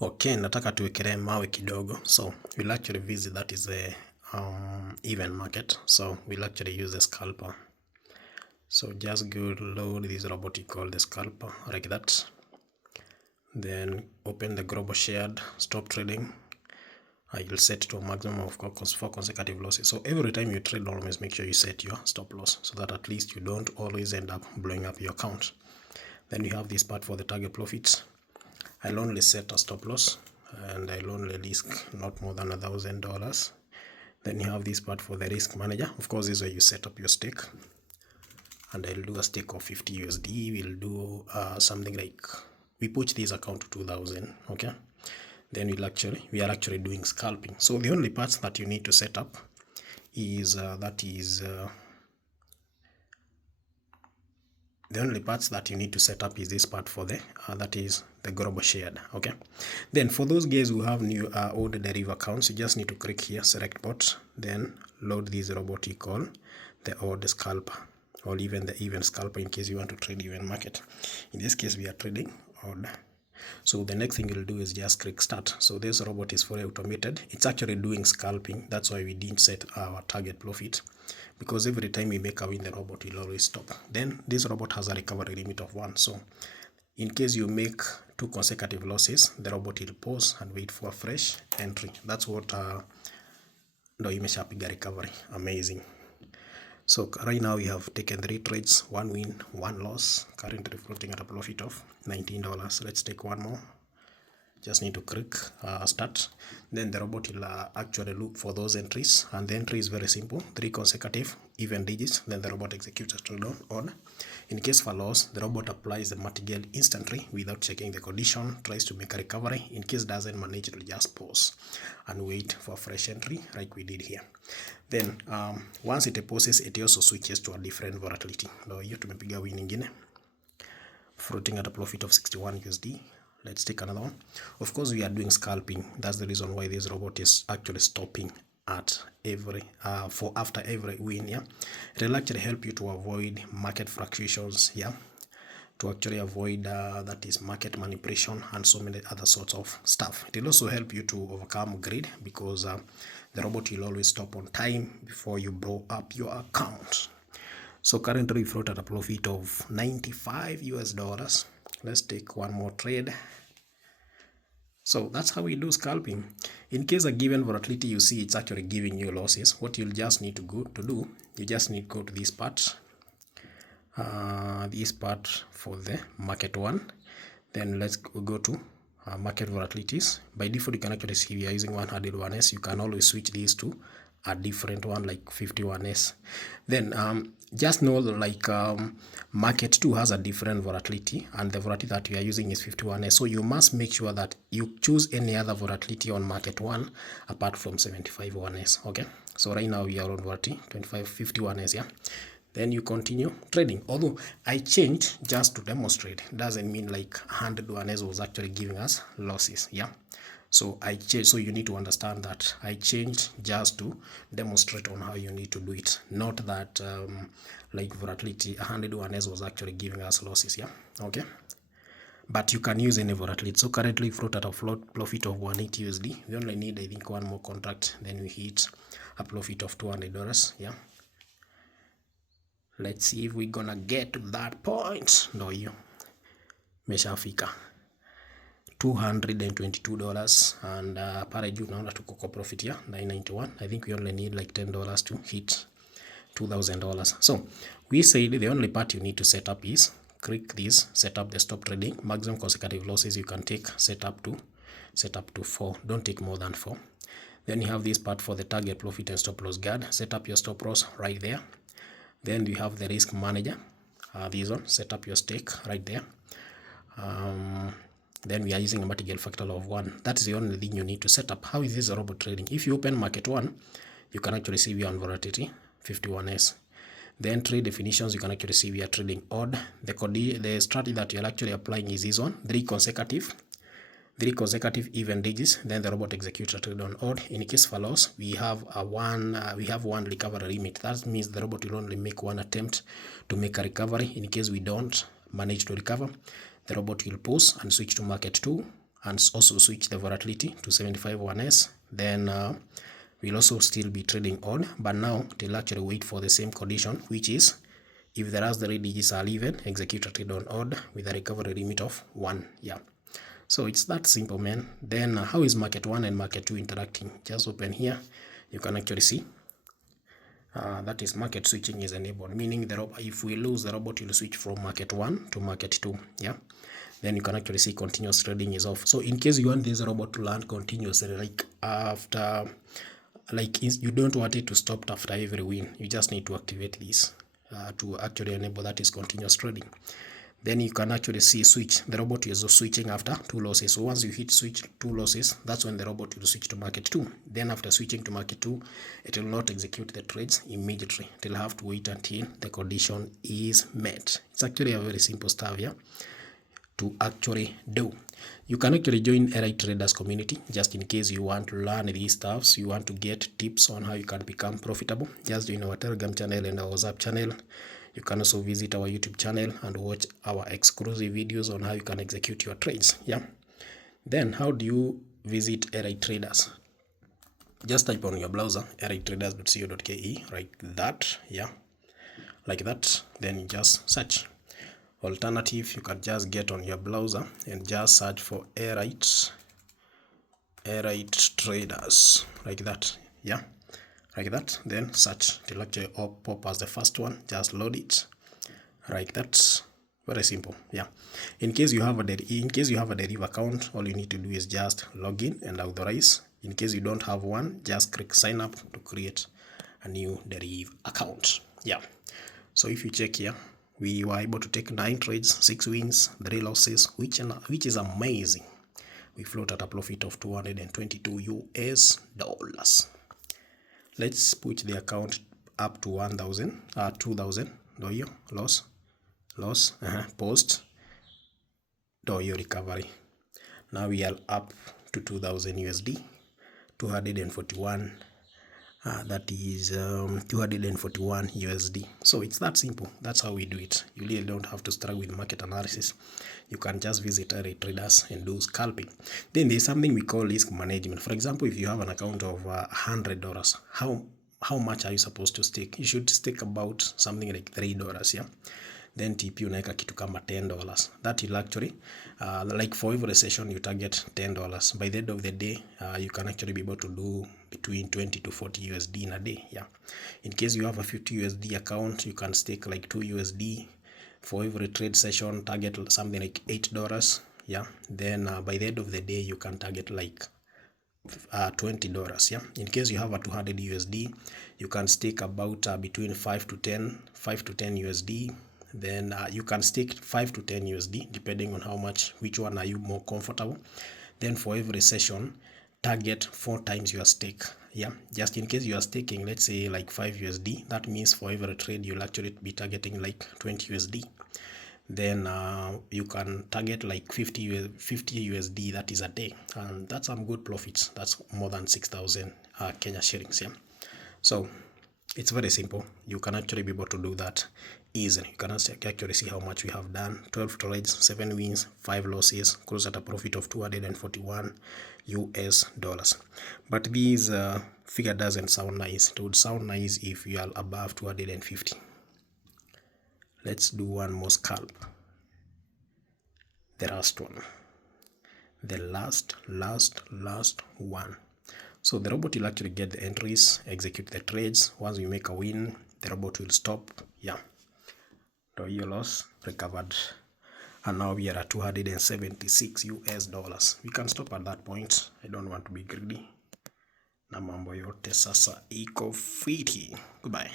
Okay, nataka tuwekelee mawe kidogo. So we'll actually visit that is a even market. So we'll actually use the scalper. So just go load this robot called the scalper like that. Then open the global shared stop trading. I will set to a maximum of 4 consecutive losses. So every time you trade, always make sure you set your stop loss so that at least you don't always end up blowing up your account. Then you have this part for the target profits. I'll only set a stop loss and I'll only risk not more than $1,000. Then you have this part for the risk manager. Of course, this is where you set up your stake. And I'll do a stake of 50 USD. We'll do something like, we push this account to 2,000. Okay. Then we are actually doing scalping. So the only parts that you need to set up is the only parts that you need to set up is this part for the that is the global shared. Okay, then for those guys who have new old Deriv accounts, you just need to click here, select bot, then load this robot you call the old scalper or even the even scalper in case you want to trade even market. In this case we are trading odd. So the next thing you'll do is just click start. So this robot is fully automated. It's actually doing scalping. That's why we didn't set our target profit, because every time we make a win, the robot will always stop. Then this robot has a recovery limit of 1. So in case you make 2 consecutive losses, the robot will pause and wait for a fresh entry. That's what ndo imeshapiga recovery. Amazing. So right now we have taken 3 trades, 1 win, 1 loss, currently floating at a profit of $19. Let's take one more. Just need to click start. Then the robot will actually look for those entries, and the entry is very simple: 3 consecutive even digits. Then the robot executes a trade on. In case for loss, the robot applies the martingale instantly without checking the condition, tries to make a recovery. In case doesn't manage, it will just pause and wait for a fresh entry like we did here. Then once it pauses, it also switches to a different volatility. Now hiyo tumepiga win nyingine floating at a profit of 61 USD. Let's take another one. Of course, we are doing scalping. That's the reason why this robot is actually stopping at every after every win. Yeah, it will actually help you to avoid market fluctuations. Yeah, to actually avoid that is market manipulation and so many other sorts of stuff. It will also help you to overcome greed, because the robot will always stop on time before you blow up your account. So currently we float at a profit of $95 US. Let's take one more trade. So that's how we do scalping. In case a given volatility you see it's actually giving you losses, what you'll just need to do, you just need to go to this part for the market one. Then let's go to market volatilities. By default, you can actually see we are using 101S. You can always switch these to a different one like 51S. Then just know like market 2 has a different volatility, and the volatility that we are using is 51S. So you must make sure that you choose any other volatility on market 1 apart from 75-1S. Okay, so right now we are on volatility 51S. Yeah, then you continue trading. Although I changed just to demonstrate, doesn't mean like 101S was actually giving us losses. Yeah, so I changed, so you need to understand that I changed just to demonstrate on how you need to do it, not that like volatility 101S was actually giving us losses. Yeah, okay, but you can use any volatility. So currently float at a profit of 180 USD. We only need, I think, one more contract, then we hit a profit of $200. Yeah, let's see if we're gonna get to that point. No, you meshafika $222, and pale juu naona tuko kwa profit ya $991. I think we only need like $10 to hit $2,000. So we said the only part you need to set up is click this, set up the stop trading. Maximum consecutive losses you can take set up to 4. Don't take more than 4. Then you have this part for the target profit and stop loss guard. Set up your stop loss right there. Then you have the risk manager, this one, set up your stake right there. Then we are using a martingale factor of 1. That's the only thing you need to set up. How is this robot trading? If you open market 1, you can actually see we are on volatility 51S. Then trade definitions, you can actually see we are trading odd. The strategy that you are actually applying is this one: 3 consecutive even digits. Then the robot executes a trade on odd. In case for loss, we have one recovery limit. That means the robot will only make 1 attempt to make a recovery. In case we don't manage to recover, the robot will pause and switch to market 2 and also switch the volatility to 75 1s. Then we'll also still be trading odd, but now it'll actually wait for the same condition, which is if the last 3 digits are even, execute a trade on odd with a recovery limit of 1. Yeah. So it's that simple, man. Then how is market 1 and market 2 interacting? Just open here. You can actually see that is market switching is enabled, meaning if we lose, the robot will switch from market 1 to market 2. Yeah. Then you can actually see continuous trading is off. So in case you want this robot to learn continuously, like after, like you don't want it to stop after every win, you just need to activate this to actually enable that is continuous trading. Then you can actually see switch. The robot is switching after 2 losses. So once you hit switch 2 losses, that's when the robot will switch to market 2. Then after switching to market 2, it will not execute the trades immediately. It will have to wait until the condition is met. It's actually a very simple stuff, yeah, to actually do. You can actually join AI Traders community just in case you want to learn these stuffs. You want to get tips on how you can become profitable. Just join our Telegram channel and our WhatsApp channel. You can also visit our YouTube channel and watch our exclusive videos on how you can execute your trades. Yeah. Then how do you visit AI Traders? Just type on your browser aitraders.co.ke like that. Yeah, like that. Then you just search. Alternative, you can just get on your browser and just search for Airite Traders like that. Yeah, like that. Then search. It'll actually pop as the first one. Just load it like that. Very simple. Yeah. In case you have a Deriv account, all you need to do is just log in and authorize. In case you don't have one, just click sign up to create a new Deriv account. Yeah. So if you check here, we were able to take 9 trades, 6 wins, 3 losses, which is amazing. We float at a profit of $222 US. Let's push the account up to 1,000, 2,000. Doyo loss, post Doyo recovery. Now we are up to 2,000 USD, 241. That is 241 USD. So it's that simple. That's how we do it. You really don't have to struggle with market analysis. You can just visit AI Traders and do scalping. Then there's something we call risk management. For example, if you have an account of $100, how much are you supposed to stake? You should stake about something like $3. Yeah. Then TP unaweka kitu kama $10. That will actually, like for every session you target $10. By the end of the day, you can actually be able to do between 20 to 40 USD in a day. Yeah. In case you have a 50 USD account, you can stake like 2 USD. For every trade session, target something like $8. Yeah. Then by the end of the day, you can target like $20. Yeah. In case you have a 200 USD, you can stake about between 5 to 10 USD. Then you can stake 5 to 10 USD depending on how much, which one are you more comfortable. Then for every session, target 4 times your stake. Yeah, just in case you are staking, let's say like 5 USD, that means for every trade you'll actually be targeting like 20 USD. Then you can target like 50 USD, that is a day, and that's some good profits. That's more than 6,000 Kenya shillings. Yeah, so it's very simple. You can actually be able to do that easily. You can actually see how much we have done. 12 trades, 7 wins, 5 losses, close at a profit of $241 US. But this figure doesn't sound nice. It would sound nice if you are above 250. Let's do one more scalp. The last one. The last one. So the robot will actually get the entries, execute the trades. Once we make a win, the robot will stop. Yeah. Your loss recovered. And now we are at 276 US. We can stop at that point. I don't want to be greedy. Na mambo yote sasa iko fiti. Goodbye.